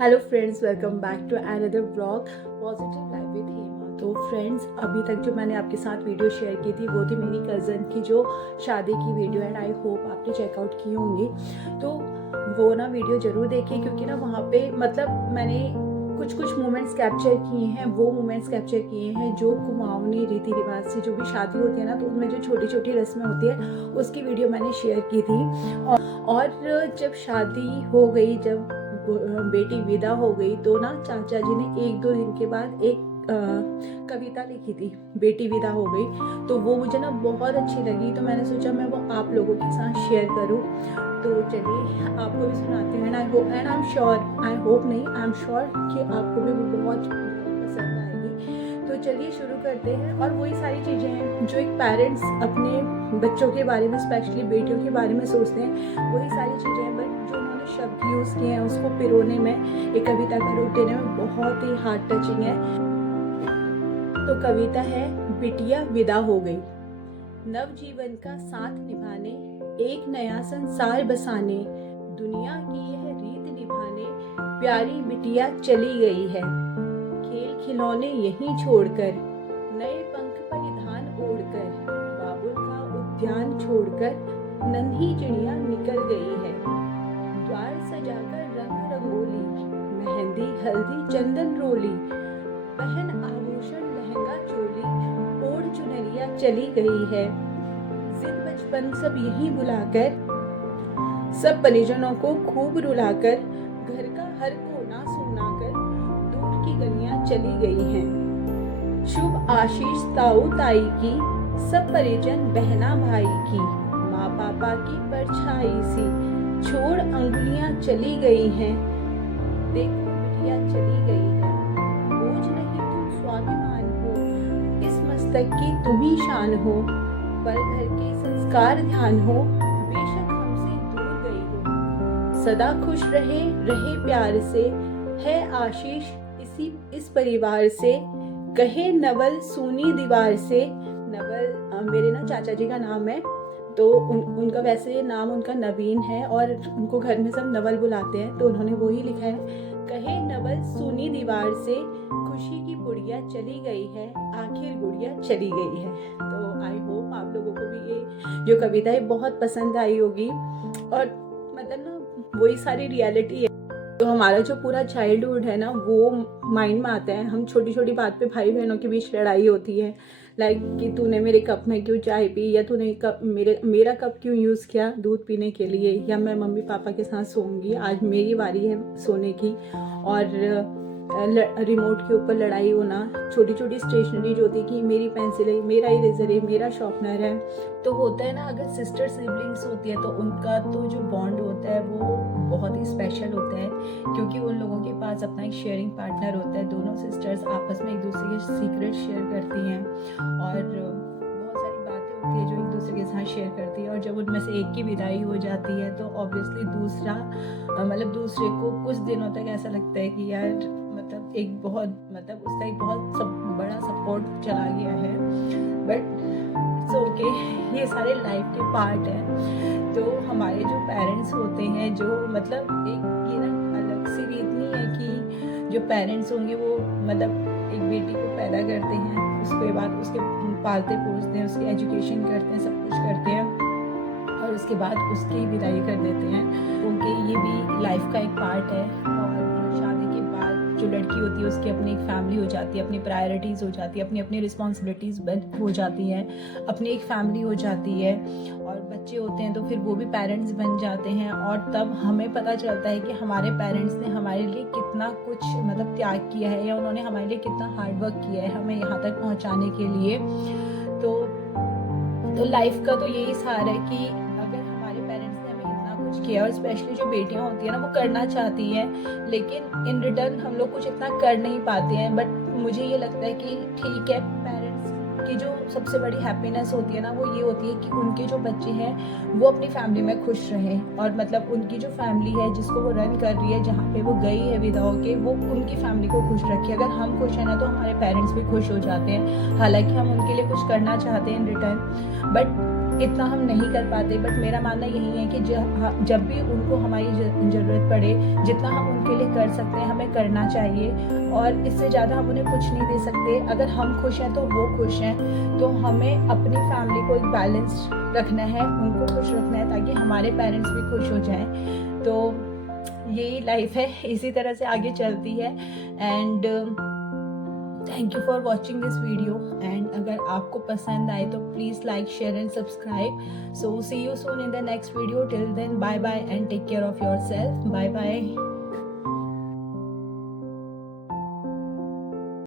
Hello friends, welcome back to another blog positive life with Hema. तो friends, अभी तक जो मैंने आपके साथ वीडियो शेयर की थी वो थी मेरी कज़न की जो शादी की वीडियो, एंड आई होप आपने चेकआउट की होंगी। तो वो ना वीडियो ज़रूर देखिए, क्योंकि ना वहाँ पे मतलब मैंने कुछ मोमेंट्स कैप्चर किए हैं। वो मोमेंट्स कैप्चर किए हैं जो कुमाऊनी रीति रिवाज से जो भी शादी होती है ना, तो उनमें जो छोटी छोटी रस्में होती है उसकी वीडियो मैंने शेयर की थी। और जब शादी हो गई, जब बेटी विदा हो गई, तो ना चाचा जी ने एक दो दिन के बाद एक कविता लिखी थी, बेटी विदा हो गई। तो वो मुझे ना बहुत अच्छी लगी, तो मैंने सोचा मैं वो आप लोगों के साथ शेयर करूं। तो चलिए आपको भी सुनाती हूँ। And I am sure, I hope नहीं, आई एम श्योर कि आपको भी वो बहुत पसंद आएगी। तो चलिए शुरू करते हैं। और वही सारी चीज़ें हैं जो एक पेरेंट्स अपने बच्चों के बारे में, स्पेशली बेटियों के बारे में सोचते हैं, वही सारी चीज़ें हैं। बट जो उन्होंने शब्द यूज़ किए हैं उसको पिरोने में, एक कविता का रूप देने में बहुत ही हार्ट टचिंग है। तो कविता है, बिटिया विदा हो गई। नव जीवन का साथ निभाने, एक नया संसार बसाने, दुनिया की यह रीत निभाने, प्यारी बिटिया चली गई है। खेल खिलौने यहीं छोड़कर, नए पंख परिधान ओढ़कर, बाबुल का उद्यान छोड़कर, नन्ही चिड़िया निकल गई है। द्वार सजाकर रंग रंगोली, मेहंदी हल्दी चंदन रोली, पहन आभूषण लहंगा चोली, ओढ़ चुनरिया चली गई है। जिद बचपन सब यहीं बुलाकर, सब परिजनों को खूब रुलाकर, घर का हर कोना सुनाकर, दूर की गलियां चली गई हैं। शुभ आशीष ताऊ ताई की, सब परिजन बहना भाई की, माँ पापा की परछाई सी, छोड़ अंगुलियां चली गई हैं। देखो बिटिया चली गई है, बोझ नहीं तुम स्वाभिमान हो, इस मस्तक की तुम ही शान हो, पर घर के संस्कार ध्यान हो, बेशक हमसे दूर गई हो। सदा खुश रहे रहे प्यार से, है आशीष इस परिवार से, कहे नवल सूनी दीवार से। नवल मेरे ना चाचा जी का नाम है, तो उनका वैसे नाम उनका नवीन है, और उनको घर में सब नवल बुलाते हैं, तो उन्होंने वही लिखा है, कहे नवल सूनी दीवार से, खुशी की गुड़िया चली गई है, आखिर गुड़िया चली गई है। तो आई होप आप लोगों को भी ये जो कविता है बहुत पसंद आई होगी। और मतलब ना वही सारी रियलिटी है। तो हमारा जो पूरा चाइल्डहुड है ना, वो माइंड में आता है। हम छोटी छोटी बात पे भाई बहनों के बीच लड़ाई होती है, लाइक कि तूने मेरे कप में क्यों चाय पी, या तूने मेरा कप क्यों यूज़ किया दूध पीने के लिए, या मैं मम्मी पापा के साथ सोऊंगी, आज मेरी बारी है सोने की। और रिमोट के ऊपर लड़ाई होना, छोटी छोटी स्टेशनरी जो होती है कि मेरी पेंसिल है, मेरा इरेजर है, मेरा शॉर्पनर है। तो होता है ना, अगर सिस्टर सिबलिंग्स होती है तो उनका तो जो बॉन्ड होता है वो बहुत ही स्पेशल होता है, क्योंकि उन लोगों के पास अपना एक शेयरिंग पार्टनर होता है। दोनों सिस्टर्स आपस में एक दूसरे के सीक्रेट शेयर करती हैं, और बहुत सारी बातें होती है जो एक दूसरे के साथ शेयर करती है। और जब उनमें से एक की विदाई हो जाती है तो ऑब्वियसली दूसरा मतलब दूसरे को कुछ दिनों तक ऐसा लगता है कि यार मतलब एक बहुत मतलब उसका एक बहुत बड़ा सपोर्ट चला गया है। बट इट्स ओके, ये सारे लाइफ के पार्ट हैं। तो हमारे जो पेरेंट्स होते हैं, जो मतलब एक ये ना अलग सी रीत नहीं है कि जो पेरेंट्स होंगे वो मतलब एक बेटी को पैदा करते हैं, उसके बाद उसके पालते पोसते हैं, उसकी एजुकेशन करते हैं, सब कुछ करते हैं, और उसके बाद उसकी विदाई कर देते हैं। क्योंकि ये भी लाइफ का एक पार्ट है। और शादी के बाद जो लड़की होती है उसकी अपनी एक फैमिली हो जाती है, अपनी प्रायोरिटीज़ हो जाती है, अपनी अपनी रिस्पॉन्सिबिलिटीज़ हो जाती हैं, अपनी एक फैमिली हो जाती है, और बच्चे होते हैं तो फिर वो भी पेरेंट्स बन जाते हैं। और तब हमें पता चलता है कि हमारे पेरेंट्स ने हमारे लिए कितना कुछ मतलब त्याग किया है, या उन्होंने हमारे लिए कितना हार्ड वर्क किया है हमें यहाँ तक पहुँचाने के लिए। तो लाइफ का तो यही सार है कि अगर हमारे पेरेंट्स ने हमें इतना कुछ किया, और स्पेशली जो बेटियां होती है ना, वो करना चाहती हैं, लेकिन इन रिटर्न हम लोग कुछ इतना कर नहीं पाते हैं। बट मुझे ये लगता है कि ठीक है, पेरेंट्स की जो सबसे बड़ी हैप्पीनेस होती है ना, वो ये होती है कि उनके जो बच्चे हैं वो अपनी फैमिली में खुश रहें, और मतलब उनकी जो फैमिली है जिसको वो रन कर रही है, जहाँ पे वो गई है विदा होके, वो उनकी फैमिली को खुश रखे। अगर हम खुश हैं ना तो हमारे पेरेंट्स भी खुश हो जाते हैं। हालांकि हम उनके लिए कुछ करना चाहते हैं इन रिटर्न, बट इतना हम नहीं कर पाते, बट मेरा मानना यही है कि जब भी उनको हमारी ज़रूरत पड़े, जितना हम उनके लिए कर सकते हैं हमें करना चाहिए, और इससे ज़्यादा हम उन्हें कुछ नहीं दे सकते। अगर हम खुश हैं तो वो खुश हैं, तो हमें अपनी फैमिली को एक बैलेंस रखना है, उनको खुश रखना है ताकि हमारे पेरेंट्स भी खुश हो जाएं। तो यही लाइफ है, इसी तरह से आगे चलती है। And thank you for watching this video, and अगर आपको पसंद आए तो please like, share and subscribe. So see you soon in the next video. Till then bye bye and take care of your self. Bye bye.